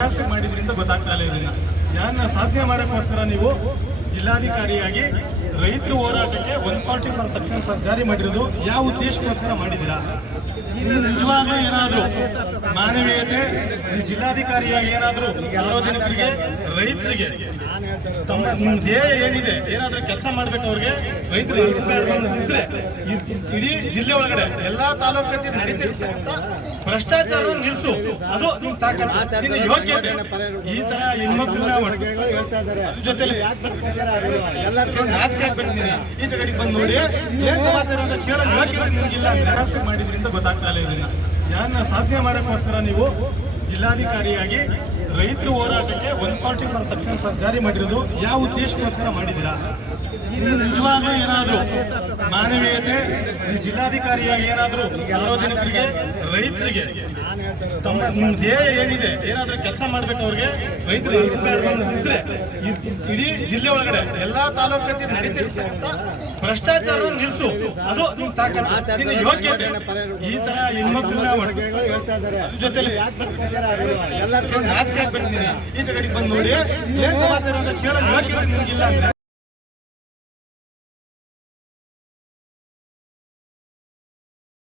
ಮಾಡಿದ್ರಿಂದ ಗೊತ್ತಾಗ್ತಾ ಇಲ್ಲ ಇದನ್ನ. ಯಾರನ್ನ ಸಾಧನೆ ಮಾಡೋಕ್ಕೋಸ್ಕರ ನೀವು ಜಿಲ್ಲಾಧಿಕಾರಿಯಾಗಿ ರೈತರ ಹೋರಾಟಕ್ಕೆ ಒನ್ ಫಾರ್ಟಿ ಫೋರ್ ಸೆಕ್ಷನ್ ಜಾರಿ ಮಾಡಿರೋದು. ಯಾವ ಉದ್ದೇಶಕ್ಕೋಸ್ಕರ ಮಾಡಿದ್ದೀರಾ? ಇದು ನಿಜವಾಗ್ಲೂ ಏನಾದರೂ ಮಾನವೀಯತೆ ಜಿಲ್ಲಾಧಿಕಾರಿಯಾಗಿ ಏನಾದರೂ ಸಾರ್ವಜನಿಕರಿಗೆ ರೈತರಿಗೆ ತಮ್ಮ ನಿಮ್ಮ ಧ್ಯೇಯ ಏನಿದೆ ಏನಾದರೂ ಕೆಲಸ ಮಾಡ್ಬೇಕು ಅವ್ರಿಗೆ ರೈತರು ಇದ್ರೆ ಇಡೀ ಜಿಲ್ಲೆ ಒಳಗಡೆ ಎಲ್ಲಾ ತಾಲೂಕು ಕಚೇರಿ ನಡೀತಿರ್ತಕ್ಕಂಥ ಭ್ರಷ್ಟಾಚಾರ ನಿಲ್ಸು. ಅದು ನಿಮ್ ತಾಕತ್ತು ನಿನ್ನ ಯೋಗ್ಯತೆ. ಈ ತರ ಹೆಣ್ಮಕ್ಳನ್ನ ಜೊತೆ ಜೊತೆಲಿ ನಾಚಿಕೆ ಆಗ್ಬೇಕು ನೀನು ಈ ಕಡೆಗೆ ಬಂದು ನೋಡಿ. ಏನ್ ಸಮಾಚಾರ ಅಂತ ಕೇಳೋ ಯೋಗ್ಯತೆ ನಿಮ್ಗಿಲ್ಲ ಮಾಡಿದ್ರಿಂದ ಗೊತ್ತಾಗ್ತಾ ಇಲ್ಲ ಇದನ್ನ ಯಾರನ್ನ ಸಾಧನೆ ಮಾಡೋಕ್ಕೋಸ್ಕರ ನೀವು ಜಿಲ್ಲಾಧಿಕಾರಿಯಾಗಿ ರೈತರ ಹೋರಾಟಕ್ಕೆ ಒನ್ ಫಾರ್ಟಿ ಫೋರ್ ಸೆಕ್ಷನ್ ಜಾರಿ ಮಾಡಿರೋದು, ಯಾವ ಉದ್ದೇಶಕ್ಕೋಸ್ಕರ ನಿಜವಾಗ್ಲೂ ಮಾನವೀಯತೆ, ಈ ಜಿಲ್ಲಾಧಿಕಾರಿಯಾಗಿ ಏನಾದರೂ ಸಾರ್ವಜನಿಕರಿಗೆ ರೈತರಿಗೆ, ತಮ್ಮ ನಿಮ್ಮ ಧ್ಯೇಯ ಏನಿದೆ, ಏನಾದರೂ ಕೆಲಸ ಮಾಡ್ಬೇಕು ಅವ್ರಿಗೆ, ರೈತರು ಇದ್ರೆ ಇಡೀ ಜಿಲ್ಲೆ ಒಳಗಡೆ ಎಲ್ಲಾ ತಾಲೂಕು ಕಚೇರಿ ನಡೀತಿರ್ತಕ್ಕಂಥ ಭ್ರಷ್ಟಾಚಾರ ನಿಲ್ಸು. ಅದು ನಿಮ್ ನಿನ್ನ ಯೋಗ್ಯತೆ. ಈ ತರ ಹೆಣ್ಮಕ್ಳನ್ನ ಜೊತೆಲಿ ಆಗ್ಬೇಕು ನೀನು ಈ ಕಡೆಗೆ ಬಂದು ನೋಡಿ, ಏನ್ ಸಮಾಚಾರ ಅಂತ ಕೇಳೋ ಯೋಗ್ಯತೆ ನಿಮ್ಗಿಲ್ಲ